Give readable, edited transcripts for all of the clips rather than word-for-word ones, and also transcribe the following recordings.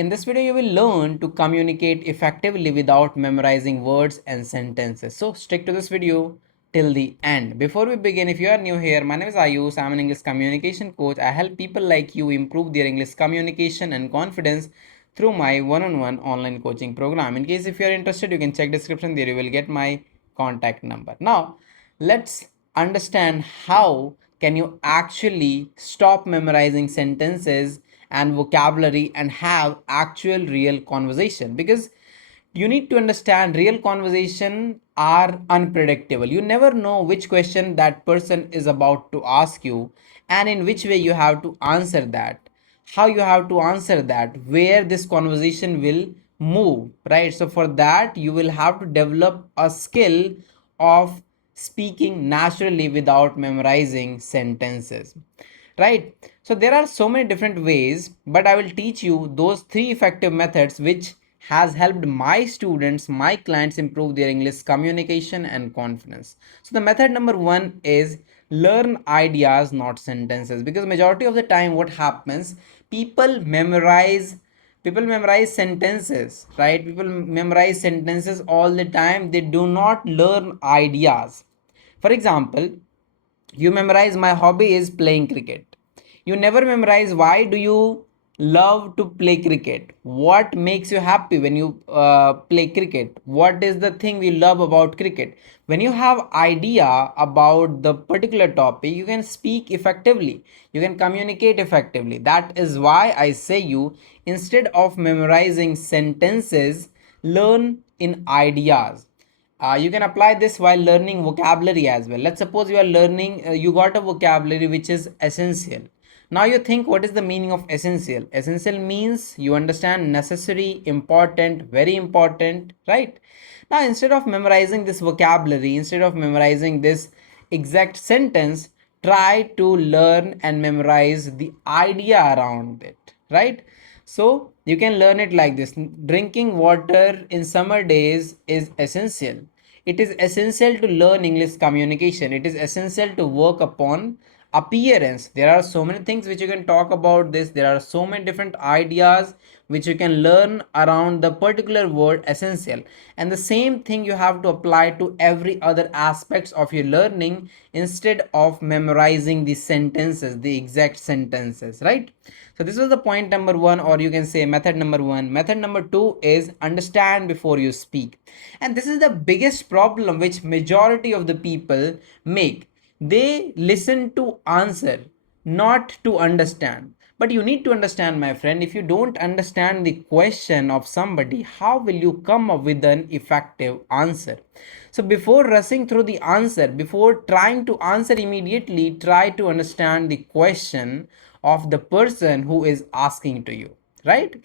In this video, you will learn to communicate effectively without memorizing words and sentences. So stick to this video till the end. Before we begin, if you are new here, my name is Ayush. I'm an English communication coach. I help people like you improve their English communication and confidence through my one-on-one online coaching program. In case if you are interested, you can check description there. You will get my contact number. Now, let's understand how can you actually stop memorizing sentences and vocabulary and have actual real conversation, because you need to understand real conversation are unpredictable. You never know which question that person is about to ask you and in which way you have to answer that, how you have to answer that, where this conversation will move, right? So for that you will have to develop a skill of speaking naturally without memorizing sentences, right? So there are so many different ways, but I will teach you those three effective methods which has helped my students, my clients improve their English communication and confidence. So the method number one is learn ideas, not sentences, because majority of the time what happens, people memorize sentences, right? People memorize sentences all the time. They do not learn ideas. For example, you memorize my hobby is playing cricket. You never memorize why do you love to play cricket, what makes you happy when you play cricket, what is the thing we love about cricket. When you have idea about the particular topic, you can speak effectively, you can communicate effectively. That is why I say you, instead of memorizing sentences, learn in ideas. You can apply this while learning vocabulary as well. Let's suppose you are learning, you got a vocabulary which is essential. Now you think, what is the meaning of essential? Essential means you understand necessary, important, very important, right? Now instead of memorizing this vocabulary, instead of memorizing this exact sentence, try to learn and memorize the idea around it, right? So you can learn it like this. Drinking water in summer days is essential. It is essential to learn English communication. It is essential to work upon appearance. There are so many things which you can talk about this. There are so many different ideas which you can learn around the particular word essential. And the same thing you have to apply to every other aspects of your learning, instead of memorizing the sentences, the exact sentences, right? So this was the point number one, or you can say method number one. Method number two is understand before you speak. And this is the biggest problem which majority of the people make. They listen to answer, not to understand. But you need to understand, my friend, if you don't understand the question of somebody, how will you come up with an effective answer? So before rushing through the answer, before trying to answer immediately, try to understand the question of the person who is asking to you, right?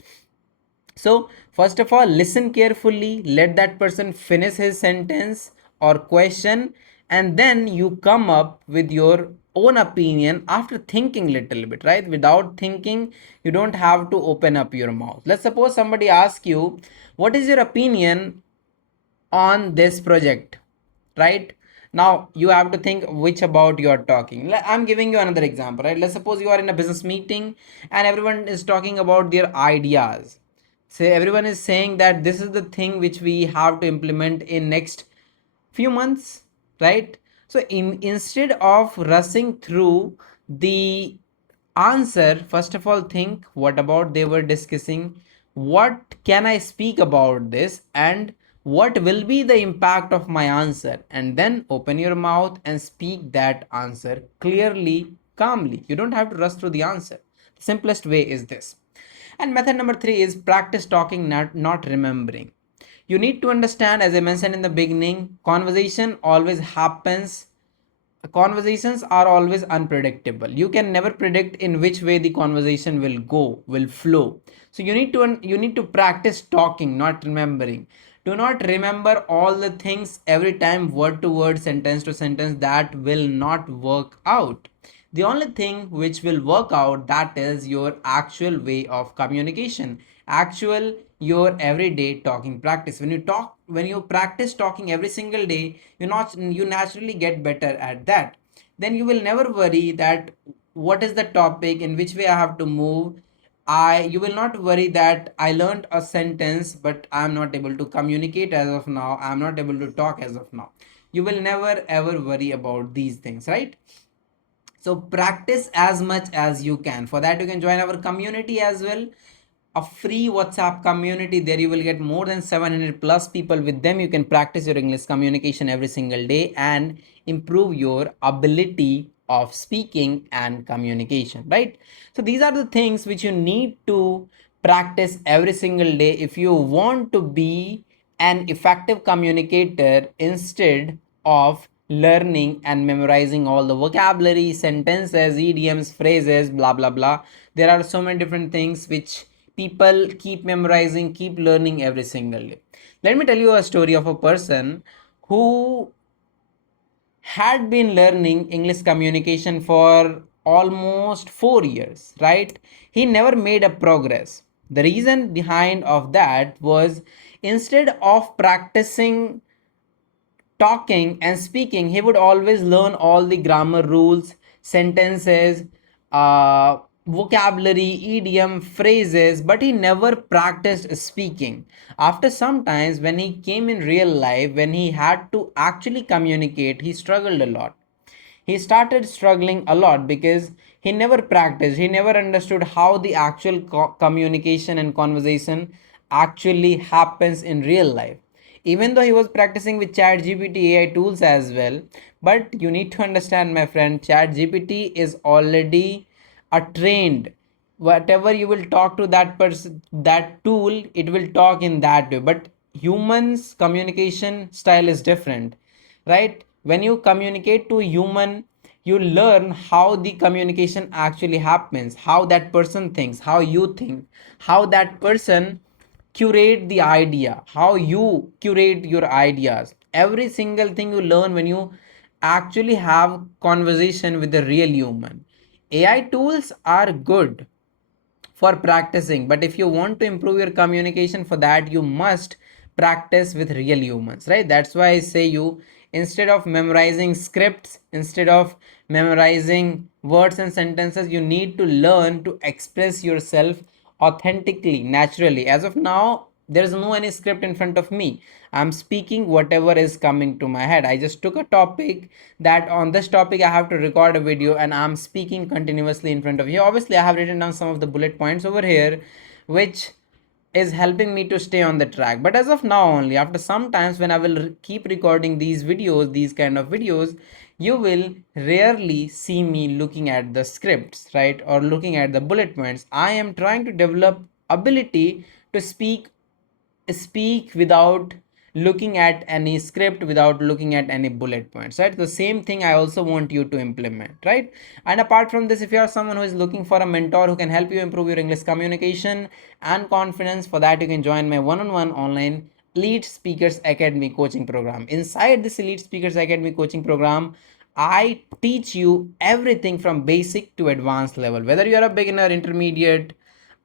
So first of all, listen carefully, let that person finish his sentence or question, and then you come up with your own opinion after thinking little bit, right? Without thinking, you don't have to open up your mouth. Let's suppose somebody asks you, what is your opinion on this project, right? Now you have to think which about you are talking. I'm giving you another example, right? Let's suppose you are in a business meeting and everyone is talking about their ideas. Say everyone is saying that this is the thing which we have to implement in next few months, right? So instead of rushing through the answer, first of all think what about they were discussing, what can I speak about this, and what will be the impact of my answer, and then open your mouth and speak that answer clearly, calmly. You don't have to rush through the answer. The simplest way is this. And method number three is practice talking, not remembering. You need to understand, as I mentioned in the beginning, conversations are always unpredictable. You can never predict in which way the conversation will go, will flow. So you need to practice talking, not remembering. Do not remember all the things every time, word to word, sentence to sentence. That will not work out. The only thing which will work out, that is your actual way of communication, actual your everyday talking practice. When you practice talking every single day, you naturally get better at that. Then you will never worry that what is the topic, in which way I have to move, you will not worry that I learned a sentence but I'm not able to communicate as of now, I'm not able to talk as of now. You will never ever worry about these things, right? So practice as much as you can. For that, you can join our community as well, a free WhatsApp community. There you will get more than 700 plus people. With them you can practice your English communication every single day and improve your ability of speaking and communication, right? So these are the things which you need to practice every single day if you want to be an effective communicator, instead of learning and memorizing all the vocabulary, sentences, idioms, phrases, blah blah blah. There are so many different things which people keep memorizing, keep learning every single day. Let me tell you a story of a person who had been learning English communication for almost 4 years, right? He never made a progress. The reason behind of that was, instead of practicing talking and speaking, he would always learn all the grammar rules, sentences, vocabulary, idiom, phrases, but he never practiced speaking. After some times, when he came in real life, when he had to actually communicate, he struggled a lot. He started struggling a lot because he never practiced, he never understood how the actual communication and conversation actually happens in real life. Even though he was practicing with chat gpt AI tools as well, but you need to understand, my friend, chat gpt is already a trained, whatever you will talk to that person, that tool, it will talk in that way. But humans communication style is different, right? When you communicate to a human, you learn how the communication actually happens, how that person thinks, how you think, how that person curate the idea, how you curate your ideas. Every single thing you learn when you actually have conversation with a real human. AI tools are good for practicing, but if you want to improve your communication, for that you must practice with real humans, right? That's why I say, you, instead of memorizing scripts, instead of memorizing words and sentences, you need to learn to express yourself authentically, naturally. As of now, there is no any script in front of me. I'm speaking whatever is coming to my head. I just took a topic, that on this topic I have to record a video, and I'm speaking continuously in front of you. Obviously I have written down some of the bullet points over here, which is helping me to stay on the track. But as of now only, after some times when I will keep recording these videos, these kind of videos, you will rarely see me looking at the scripts, right, or looking at the bullet points. I am trying to develop ability to speak without looking at any script, without looking at any bullet points, right? The same thing I also want you to implement, right? And apart from this, if you are someone who is looking for a mentor who can help you improve your English communication and confidence, for that you can join my one-on-one online Elite Speakers Academy coaching program. Inside this Elite Speakers Academy coaching program, I teach you everything from basic to advanced level. Whether you are a beginner, intermediate,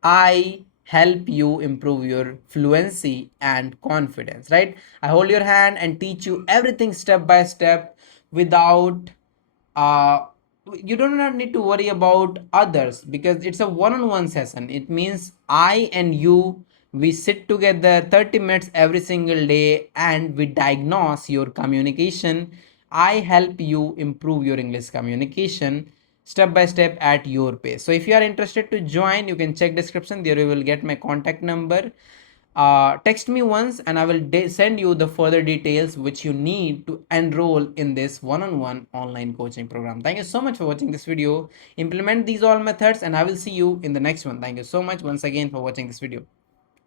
I help you improve your fluency and confidence, right? I hold your hand and teach you everything step by step without uh you do not need to worry about others, because it's a one-on-one session. It means I and you, we sit together 30 minutes every single day and we diagnose your communication. I help you improve your English communication step by step at your pace. So if you are interested to join, you can check description, there you will get my contact number. Text me once and I will send you the further details which you need to enroll in this one-on-one online coaching program. Thank you so much for watching this video. Implement these all methods and I will see you in the next one. Thank you so much once again for watching this video.